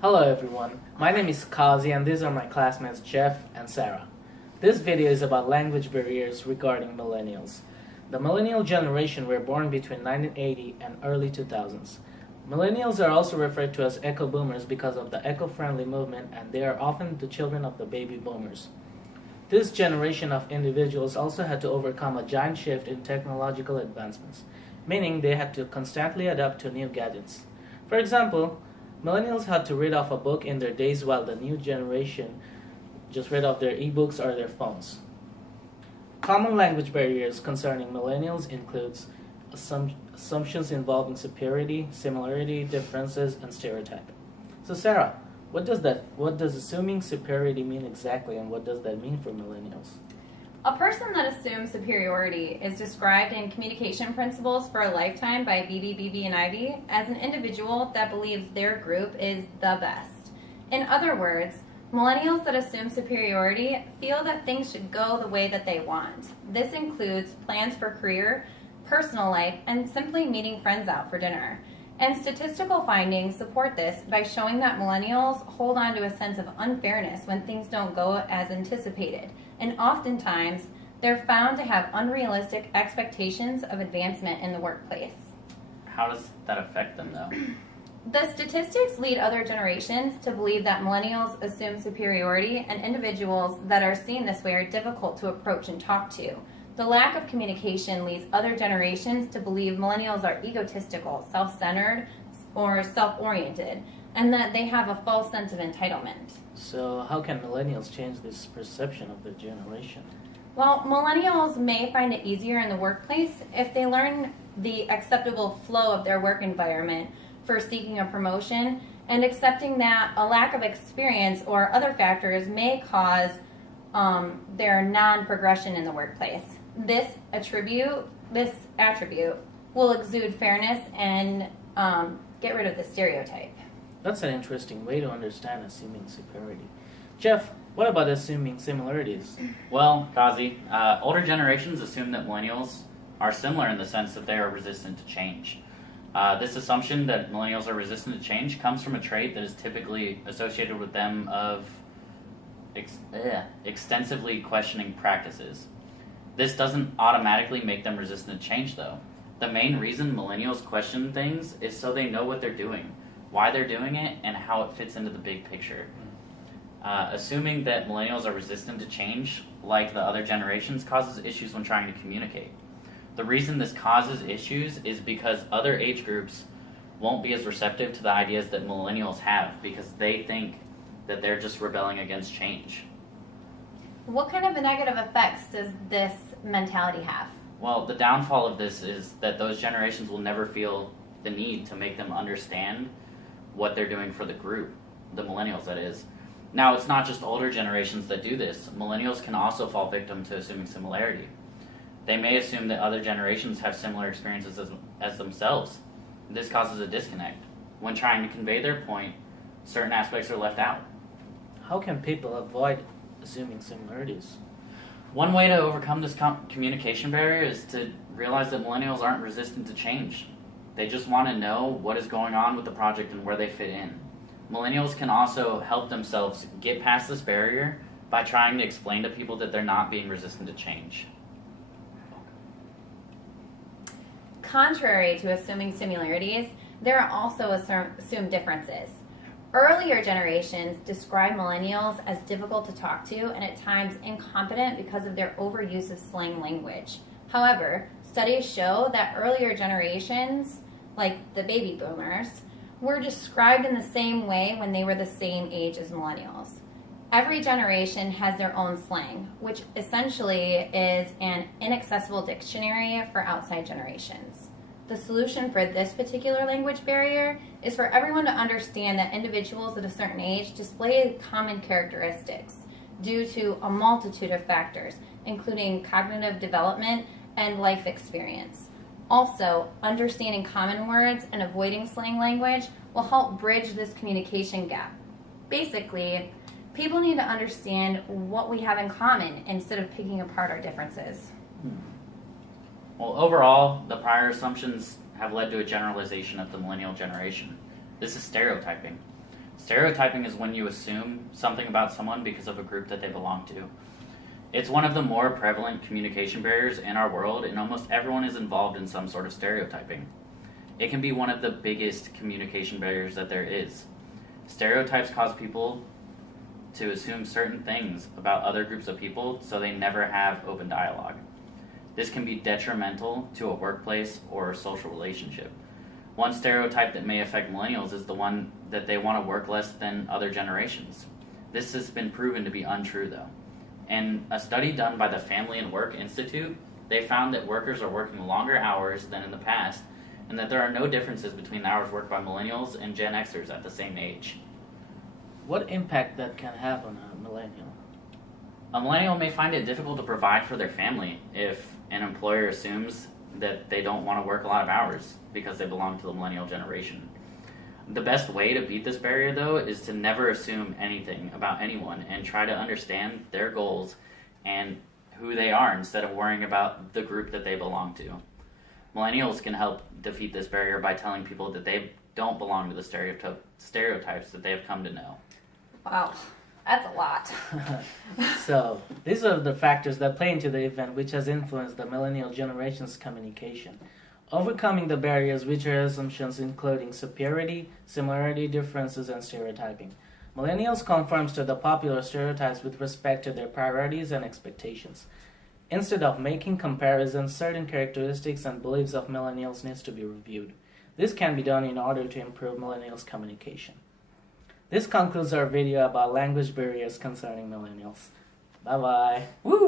Hello everyone, my name is Kazi and these are my classmates Jeff and Sarah. This video is about language barriers regarding millennials. The millennial generation were born between 1980 and early 2000s. Millennials are also referred to as eco-boomers because of the eco-friendly movement, and they are often the children of the baby boomers. This generation of individuals also had to overcome a giant shift in technological advancements, meaning they had to constantly adapt to new gadgets. For example, millennials had to read off a book in their days while the new generation just read off their ebooks or their phones. Common language barriers concerning millennials includes assumptions involving superiority, similarity, differences, and stereotyping. So Sarah, what does assuming superiority mean exactly, and what does that mean for millennials? A person that assumes superiority is described in Communication Principles for a Lifetime by BB and Ivy as an individual that believes their group is the best. In other words, millennials that assume superiority feel that things should go the way that they want. This includes plans for career, personal life, and simply meeting friends out for dinner. And statistical findings support this by showing that millennials hold on to a sense of unfairness when things don't go as anticipated, and oftentimes they're found to have unrealistic expectations of advancement in the workplace. How does that affect them, though? The statistics lead other generations to believe that millennials assume superiority, and individuals that are seen this way are difficult to approach and talk to. The lack of communication leads other generations to believe millennials are egotistical, self-centered, or self-oriented, and that they have a false sense of entitlement. So how can millennials change this perception of their generation? Well, millennials may find it easier in the workplace if they learn the acceptable flow of their work environment for seeking a promotion, and accepting that a lack of experience or other factors may cause their non-progression in the workplace. This attribute will exude fairness and get rid of the stereotype. That's an interesting way to understand assuming superiority. Jeff, what about assuming similarities? Well, Kazi, older generations assume that millennials are similar in the sense that they are resistant to change. This assumption that millennials are resistant to change comes from a trait that is typically associated with them of extensively questioning practices. This doesn't automatically make them resistant to change, though. The main reason millennials question things is so they know what they're doing, why they're doing it, and how it fits into the big picture. Assuming that millennials are resistant to change, like the other generations, causes issues when trying to communicate. The reason this causes issues is because other age groups won't be as receptive to the ideas that millennials have because they think that they're just rebelling against change. What kind of negative effects does this mentality have? Well, the downfall of this is that those generations will never feel the need to make them understand what they're doing for the group, the millennials that is. Now, it's not just older generations that do this. Millennials can also fall victim to assuming similarity. They may assume that other generations have similar experiences as themselves. This causes a disconnect. When trying to convey their point, certain aspects are left out. How can people avoid assuming similarities? One way to overcome this communication barrier is to realize that millennials aren't resistant to change. They just want to know what is going on with the project and where they fit in. Millennials can also help themselves get past this barrier by trying to explain to people that they're not being resistant to change. Contrary to assuming similarities, there are also assumed differences. Earlier generations describe millennials as difficult to talk to and at times incompetent because of their overuse of slang language. However, studies show that earlier generations, like the baby boomers, were described in the same way when they were the same age as millennials. Every generation has their own slang, which essentially is an inaccessible dictionary for outside generations. The solution for this particular language barrier is for everyone to understand that individuals at a certain age display common characteristics due to a multitude of factors, including cognitive development and life experience. Also, understanding common words and avoiding slang language will help bridge this communication gap. Basically, people need to understand what we have in common instead of picking apart our differences. Well, overall, the prior assumptions have led to a generalization of the millennial generation. This is stereotyping. Stereotyping is when you assume something about someone because of a group that they belong to. It's one of the more prevalent communication barriers in our world, and almost everyone is involved in some sort of stereotyping. It can be one of the biggest communication barriers that there is. Stereotypes cause people to assume certain things about other groups of people, so they never have open dialogue. This can be detrimental to a workplace or a social relationship. One stereotype that may affect millennials is the one that they want to work less than other generations. This has been proven to be untrue, though. In a study done by the Family and Work Institute, they found that workers are working longer hours than in the past, and that there are no differences between the hours worked by millennials and Gen Xers at the same age. What impact that can have on a millennial? A millennial may find it difficult to provide for their family if an employer assumes that they don't want to work a lot of hours because they belong to the millennial generation. The best way to beat this barrier, though, is to never assume anything about anyone and try to understand their goals and who they are instead of worrying about the group that they belong to. Millennials can help defeat this barrier by telling people that they don't belong to the stereotypes that they have come to know. Wow, that's a lot. So, these are the factors that play into the event which has influenced the millennial generation's communication. Overcoming the barriers which are assumptions including superiority, similarity, differences, and stereotyping. Millennials conforms to the popular stereotypes with respect to their priorities and expectations. Instead of making comparisons, certain characteristics and beliefs of millennials needs to be reviewed. This can be done in order to improve millennials' communication. This concludes our video about language barriers concerning millennials. Bye-bye. Woo!